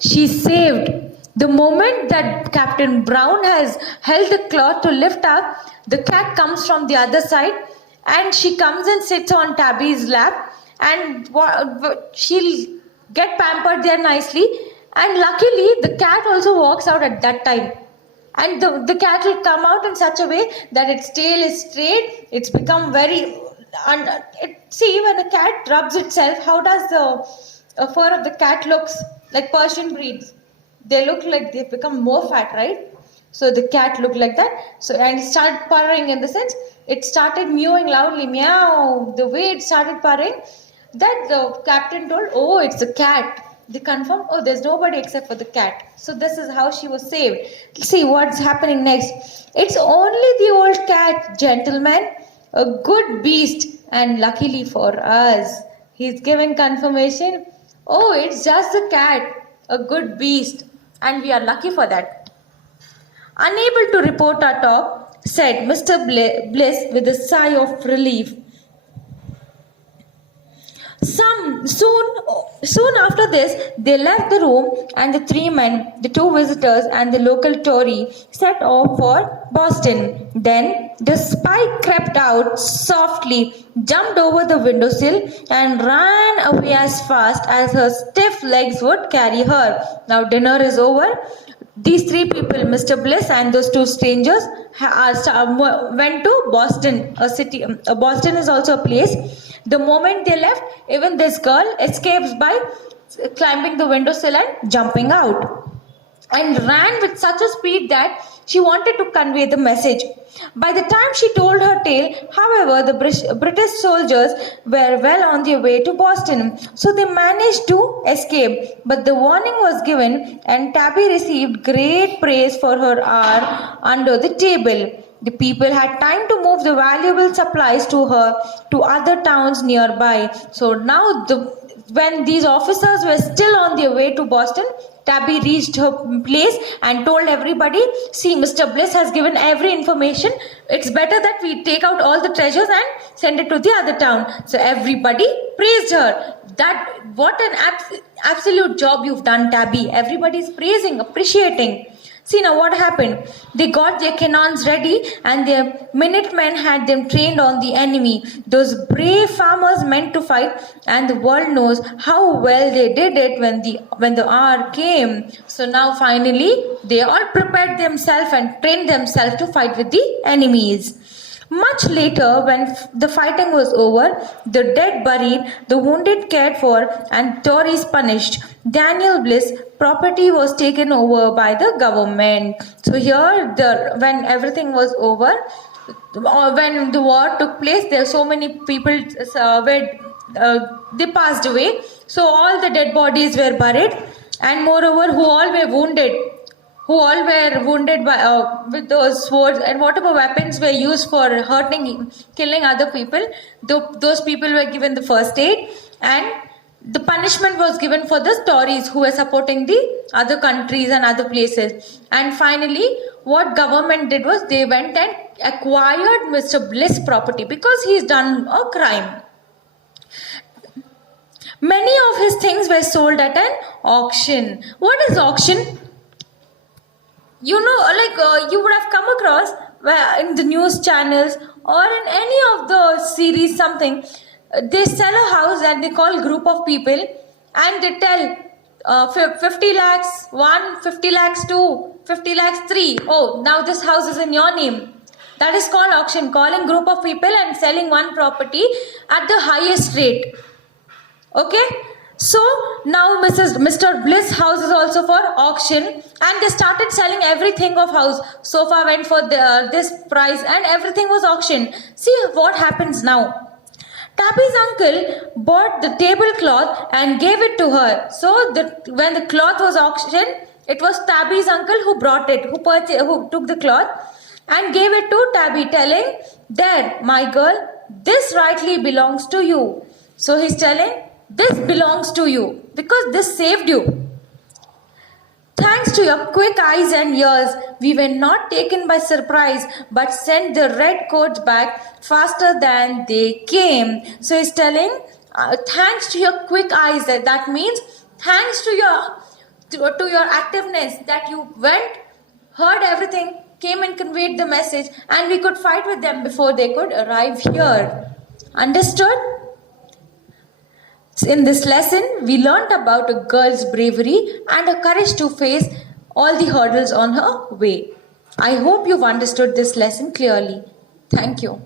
She's saved. The moment that Captain Brown has held the cloth to lift up, the cat comes from the other side and she comes and sits on Tabby's lap, and she'll get pampered there nicely. And luckily, the cat also walks out at that time. And the cat will come out in such a way that its tail is straight, it's become very. See, when a cat rubs itself, how does the fur of the cat looks? Like Persian breeds, they look like they've become more fat, right? So the cat looked like that. So, and it started purring, in the sense it started mewing loudly, meow. The way it started purring, that the captain told, oh, it's a cat. They confirmed, oh, there's nobody except for the cat. So this is how she was saved. See what's happening next. It's only the old cat, gentlemen, a good beast, and luckily for us, he's giving confirmation. Oh, it's just a cat, a good beast, and we are lucky for that. Unable to report our talk, said Mr. Bliss with a sigh of relief. Soon after this, they left the room, and the three men, the two visitors, and the local Tory set off for Boston. Then the spy crept out softly, jumped over the windowsill, and ran away as fast as her stiff legs would carry her. Now dinner is over. These three people, Mr. Bliss and those two strangers, went to Boston, a city. Boston is also a place. The moment they left, even this girl escapes by climbing the windowsill and jumping out, and ran with such a speed that she wanted to convey the message. By the time she told her tale, however, the British soldiers were well on their way to Boston, so they managed to escape. But the warning was given, and Tabby received great praise for her hour under the table. The people had time to move the valuable supplies to other towns nearby. So now, when these officers were still on their way to Boston, Tabby reached her place and told everybody, see, Mr. Bliss has given every information. It's better that we take out all the treasures and send it to the other town. So everybody praised her. What an absolute job you've done, Tabby. Everybody's praising, appreciating. See now what happened. They got their cannons ready, and their Minutemen had them trained on the enemy. Those brave farmers meant to fight, and the world knows how well they did it when the hour came. So now finally they all prepared themselves and trained themselves to fight with the enemies. Much later, when the fighting was over, the dead buried, the wounded cared for, and Tories punished, Daniel Bliss' property was taken over by the government. So here, when everything was over, when the war took place, there were so many people they passed away. So all the dead bodies were buried, and moreover, who all were wounded by with those swords and whatever weapons were used for killing other people. Those people were given the first aid, and the punishment was given for the Tories who were supporting the other countries and other places. And finally, what government did was they went and acquired Mr. Bliss' property because he's done a crime. Many of his things were sold at an auction. What is auction? You would have come across in the news channels or in any of the series something. They sell a house and they call a group of people and they tell 50 lakhs 1, 50 lakhs 2, 50 lakhs 3. Oh, now this house is in your name. That is called auction, calling group of people and selling one property at the highest rate. Okay? So now Mr. Bliss' house is also for auction, and they started selling everything of house. Sofa went for this price and everything was auctioned. See what happens now. Tabby's uncle bought the tablecloth and gave it to her. So when the cloth was auctioned, it was Tabby's uncle who brought it, who took the cloth and gave it to Tabby, telling, there, my girl, this rightly belongs to you. So he's telling, this belongs to you because this saved you. Thanks to your quick eyes and ears, we were not taken by surprise but sent the red coats back faster than they came. So he's telling, thanks to your quick eyes. That means thanks to your to your activeness, that you went, heard everything, came and conveyed the message, and we could fight with them before they could arrive here. Understood? In this lesson, we learnt about a girl's bravery and her courage to face all the hurdles on her way. I hope you've understood this lesson clearly. Thank you.